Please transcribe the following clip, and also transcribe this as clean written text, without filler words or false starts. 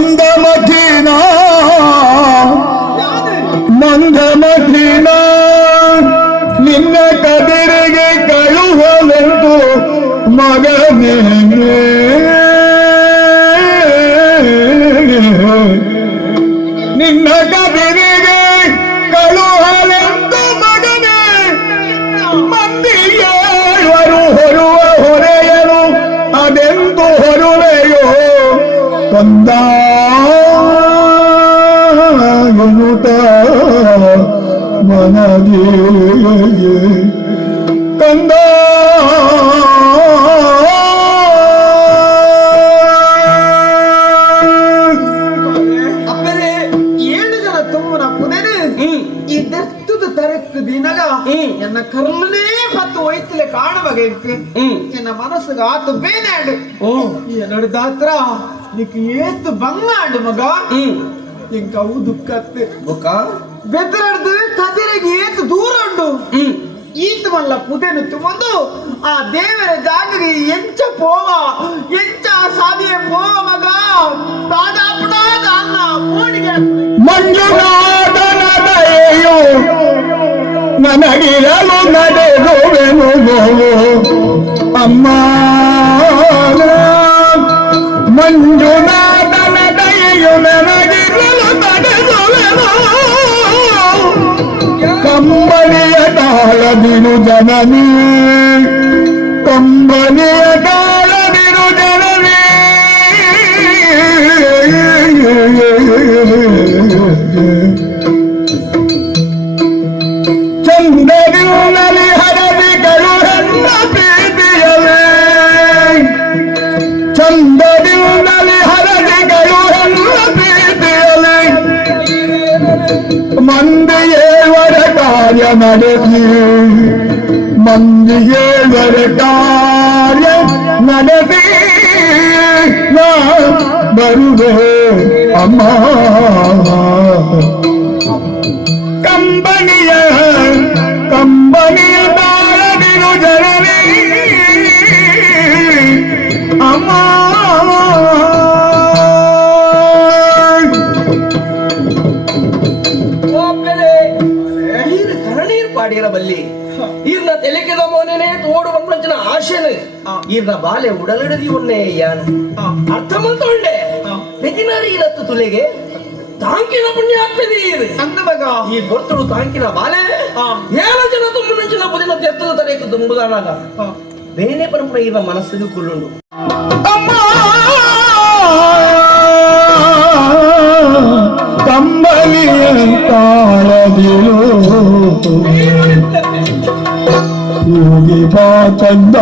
ಮಂದಮತಿನ ನಿನ್ನ ಕದಿರಿಗೆ ಕಳುಹಲೆಂದು ಮಗನೇ ನಿನ್ನ ಕದಿರಿಗೆ ಕಳುಹಲೆಂದು ಮಗನೇ ಮಂದಿಯೇವರು ಹೊರುವ ಹೊರೆಯರು ಅದೆಂದು ಹೊರುವೆಯೋ ಕಂದ ಮನದಿ ಕಂದ ಅಪ್ಪರೇ 7 ಜನ ತುಂಬನ ಪುನರು ಇದೆತ್ತದ ತರಕ್ಕೆ ದಿನಗ ಎನ್ನ ಕರ್ಮನೇ ಪತ್ತು ಒಯ್ತಲೆ ಕಾಣುವಗೆ ಎನ್ನ ಮನಸ್ಸಿಗೆ ಆತು ಬೇನಾಡು ಎರಡು ದಾತ್ರ ನಿಕ್ ಏತು ಬಂಗಾಡು ಮಗ ಇಂಕ ಅವು ದುಃಖತ್ತೆ ಬೆದರಡ್ದು ಕದಿರಿಗೆ ಏತು ದೂರ ಉಂಡು ಈತ ಮಲ್ಲ ಪುದೆನು ತುಂಬಂದು ಆ ದೇವರ ಜಾಗಗೆ ಎಂಚ ಪೋವ ಎಂಚ ಸಾಧಿಯ ಪೋವ ಮಗ ತಾದಾಪುಡಾದ ಅನ್ನ ಮೋಡಿಗೆ ಮಂಜುನಾಥನ ದಯೆಯು ನನಗಿರಲು ನಡೆದುವೆನು ಅಮ್ಮ ಮಂಜುನಾಥನ ದಯೆಯು ನನಗಿರಲು ನಡೆದುವೆನು ಕಂಬನಿಯ ತಾಳದಿರು ಜನನಿ ಕಂಬನಿಯ ತಾಳದಿರು ಜನನಿ ಚಂದಗಿಲ್ಲಲಿ ಹರದಿಗಳು ಹೆಣ್ಣ ಪ್ರೀತಿಯಲೇ ಚಂದಗಿಲ್ಲಲಿ ಹರದಿಗಳು ಹೆಣ್ಣ ಪ್ರೀತಿಯಲೇ ಮಂದಿಯೇವರ ಕಾರ್ಯ ನಡೆಸಿ ಮಂದಿಯೇವರ ಕಾರ್ಯ ನಡೆಸಿ ನಾ ಬರುವೆ ಅಮ್ಮ ಕಂಬನಿಯ ತಾಳದಿರು ಜನನಿ ಅಮ್ಮ ಪಾಡಿರಬಲ್ಲಿ ಇರ್ನ ತೆಲೆಕೆದ ಮೋನೇನೆ ತೋಡು ಬಂಪಂಚನ ಆಶೆನೆ ಇರ್ನ ಬಾಲೆ ಉಡಲಡದಿ ಒನ್ನೆ ಯಾನು ಅರ್ಥ ಮಂತೊಂಡೆ ಬೆದಿನಾರಿ ಇರತ್ತು ತುಲೆಗೆ ತಾಂಕಿನ ಪುಣ್ಯ ಆಗ್ತದೆ ಅಂದ ಮಗ ಈ ಬರ್ತುಡು ತಾಂಕಿನ ಬಾಲೆ 7 ಜನ ತುಂಬುನಂಚಿನ ಬುದಿನ ತೆತ್ತದ ತಡೆಕು ತುಂಬುದಾನಾಗ ಬೇನೆ ಪರಂಪರೆ ಇರ ಮನಸ್ಸಿಗೆ ಕುಳ್ಳುಂಡು ಕಂಬನಿಯ ತಾಳದಿರು ಹೋಗಿ ಬಾ ಕಂದ